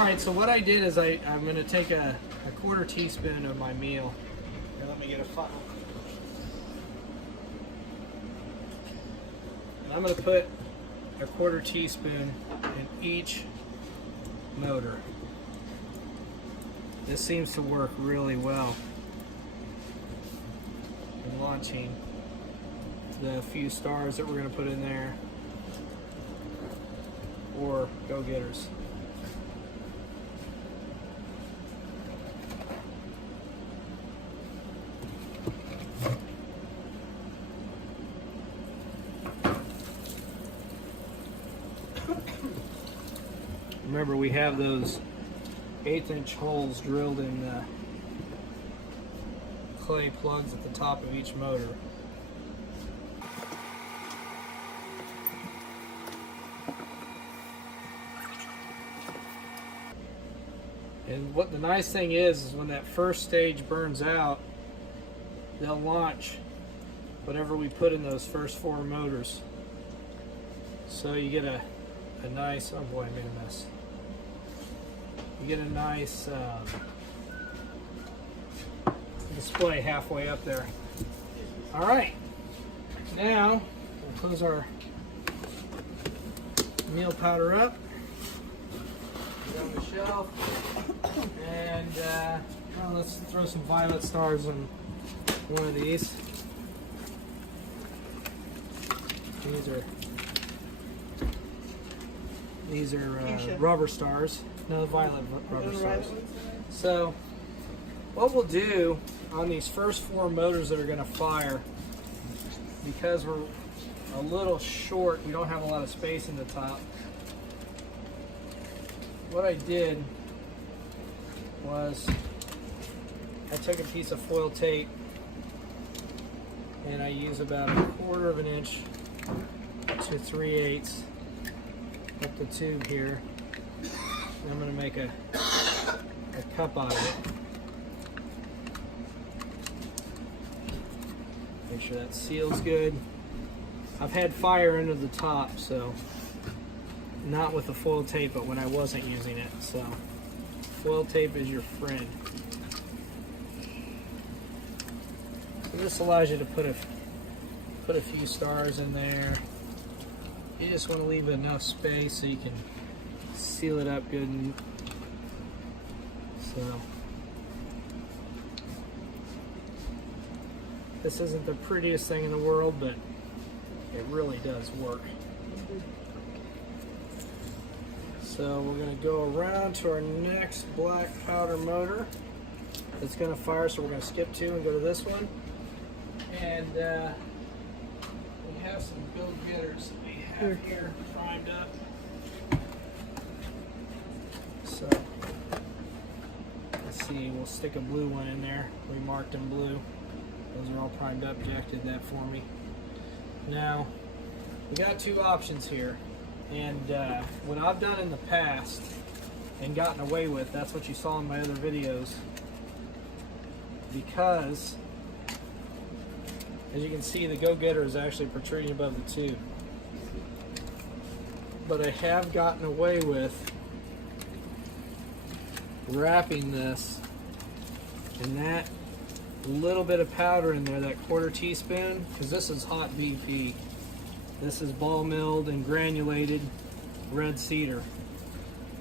Alright, so what I did is I'm going to take a quarter teaspoon of my meal. Here, let me get a funnel. And I'm going to put a quarter teaspoon in each motor. This seems to work really well in launching the few stars that we're going to put in there, or go-getters. Remember, we have those 1/8-inch holes drilled in the clay plugs at the top of each motor. And what the nice thing is when that first stage burns out, they'll launch whatever we put in those first 4 motors. So you get a nice, oh boy, I made a mess. You get a nice display halfway up there. All right, now we'll close our meal powder up, put it on the shelf, and well, let's throw some violet stars in one of these. These are rubber stars. No, violet rubber stars. So what we'll do on these first 4 motors that are going to fire, because we're a little short, we don't have a lot of space in the top, what I did was I took a piece of foil tape and I use about 1/4 of an inch to 3/8 up the tube here. I'm going to make a cup out of it. Make sure that seals good. I've had fire into the top, so not with the foil tape, but when I wasn't using it. So foil tape is your friend. So this allows you to put a few stars in there. You just want to leave enough space so you can seal it up good. And so this isn't the prettiest thing in the world, but it really does work. So we're going to go around to our next black powder motor that's going to fire, so we're going to skip 2 and go to this one. And we have some go-getters that we have here primed up. So let's see, we'll stick a blue one in there. We marked them blue. Those are all primed up. Jack did that for me. Now we got 2 options here, and what I've done in the past and gotten away with, that's what you saw in my other videos, because as you can see, the go-getter is actually protruding above the tube. But I have gotten away with wrapping this in that little bit of powder in there, that 1/4 teaspoon, because this is hot BP. This is ball milled and granulated red cedar.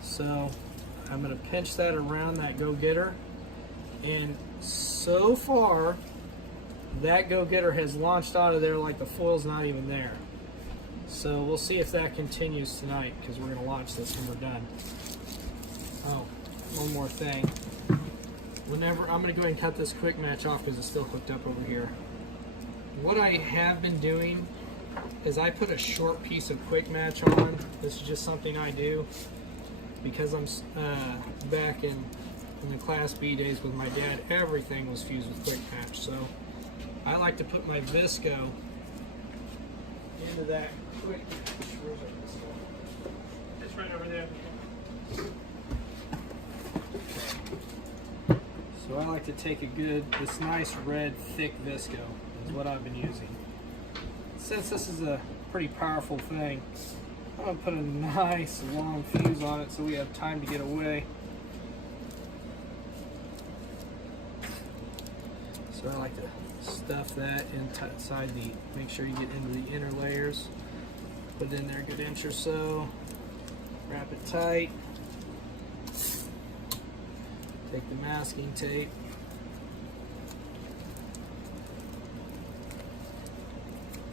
So I'm going to pinch that around that go-getter, and so far that go-getter has launched out of there like the foil's not even there. So we'll see if that continues tonight, because we're going to launch this when we're done. Oh, one more thing. Whenever I'm going to go ahead and cut this quick match off because it's still hooked up over here. What I have been doing is I put a short piece of quick match on. This is just something I do because I'm back in the Class B days with my dad. Everything was fused with quick match, so I like to put my Visco into that quick match. Where's our Visco? It's right over there. So I like to take this nice red thick Visco is what I've been using. Since this is a pretty powerful thing, I'm gonna put a nice long fuse on it so we have time to get away. So I like to stuff that inside the, make sure you get into the inner layers. Put it in there a good inch or so. Wrap it tight. Take the masking tape.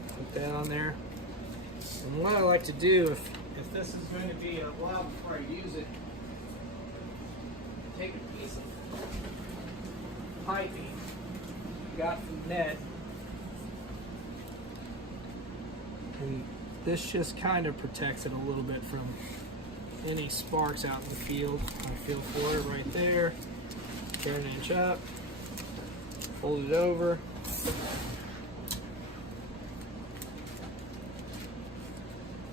Put that on there. And what I like to do, if this is going to be a while before I use it, take a piece of piping got from Ned, and this just kind of protects it a little bit from any sparks out in the field. I feel for it right there. Turn an inch up, fold it over.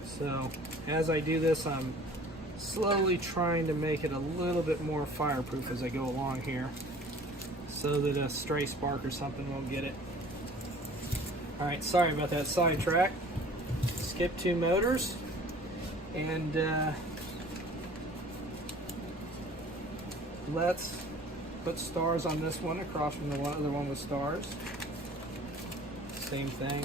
So as I do this, I'm slowly trying to make it a little bit more fireproof as I go along here, so that a stray spark or something won't get it. All right, sorry about that sidetrack. Skip 2 motors, and let's put stars on this one across from the other one with stars. Same thing.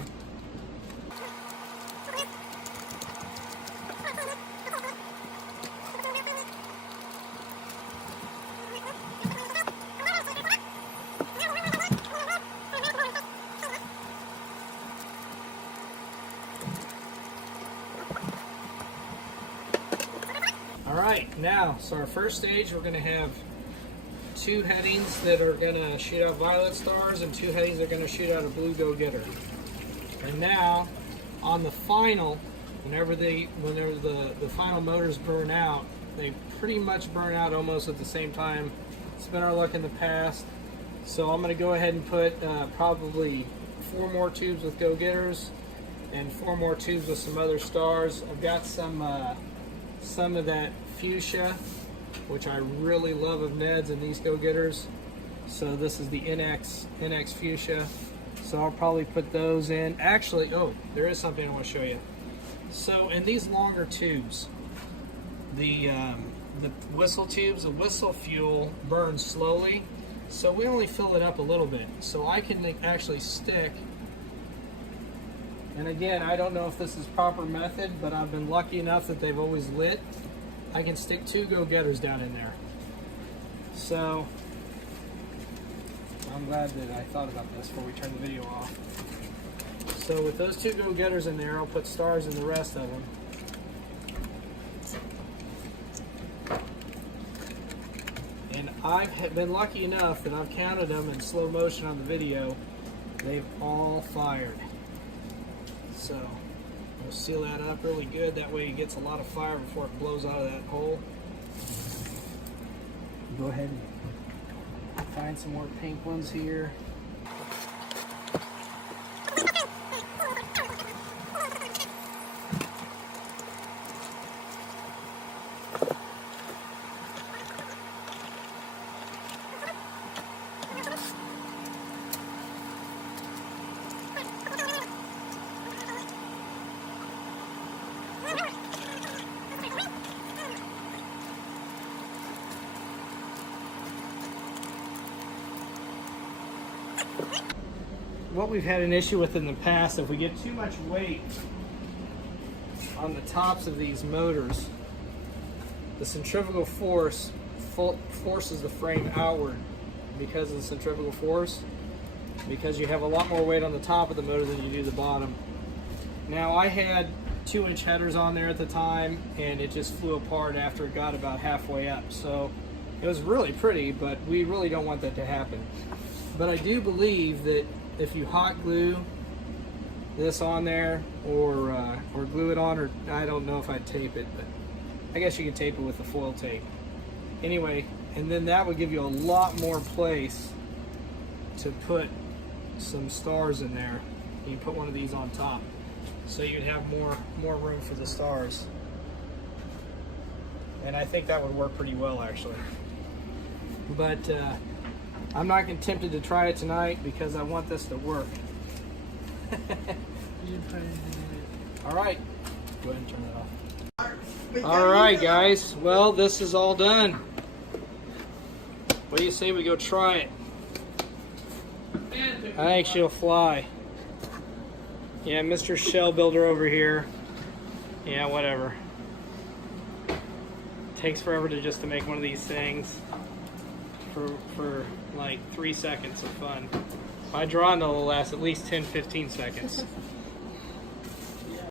Alright, now, so our first stage, we're going to have 2 headings that are going to shoot out violet stars and 2 headings that are going to shoot out a blue go-getter. And now, on the final, whenever the final motors burn out, they pretty much burn out almost at the same time. It's been our luck in the past. So I'm going to go ahead and put probably 4 more tubes with go-getters and 4 more tubes with some other stars. I've got some of that fuchsia, which I really love of Ned's and these go-getters. So this is the NX fuchsia. So I'll probably put those in. Actually, oh, there is something I want to show you. So in these longer tubes, the whistle tubes, the whistle fuel burns slowly. So we only fill it up a little bit. So I can actually stick, and again, I don't know if this is proper method, but I've been lucky enough that they've always lit. I can stick 2 go-getters down in there. So I'm glad that I thought about this before we turn the video off. So with those 2 go-getters in there, I'll put stars in the rest of them. And I've been lucky enough that I've counted them in slow motion on the video. They've all fired. So we'll seal that up really good. That way it gets a lot of fire before it blows out of that hole. Go ahead and find some more pink ones here. What we've had an issue with in the past, if we get too much weight on the tops of these motors, the centrifugal force forces the frame outward because of the centrifugal force, because you have a lot more weight on the top of the motor than you do the bottom. Now, I had 2-inch headers on there at the time, and it just flew apart after it got about halfway up. So it was really pretty, but we really don't want that to happen. But I do believe that if you hot glue this on there, or glue it on, or I don't know if I'd tape it, but I guess you could tape it with the foil tape. Anyway, and then that would give you a lot more place to put some stars in there. You can put one of these on top, so you'd have more room for the stars. And I think that would work pretty well, actually. But I'm not tempted to try it tonight because I want this to work. All right, go ahead and turn it off. All right, guys. Well, this is all done. What do you say we go try it? I think she'll fly. Yeah, Mr. Shell Builder over here. Yeah, whatever. Takes forever to make one of these things for like 3 seconds of fun. My Girandola will last at least 10-15 seconds.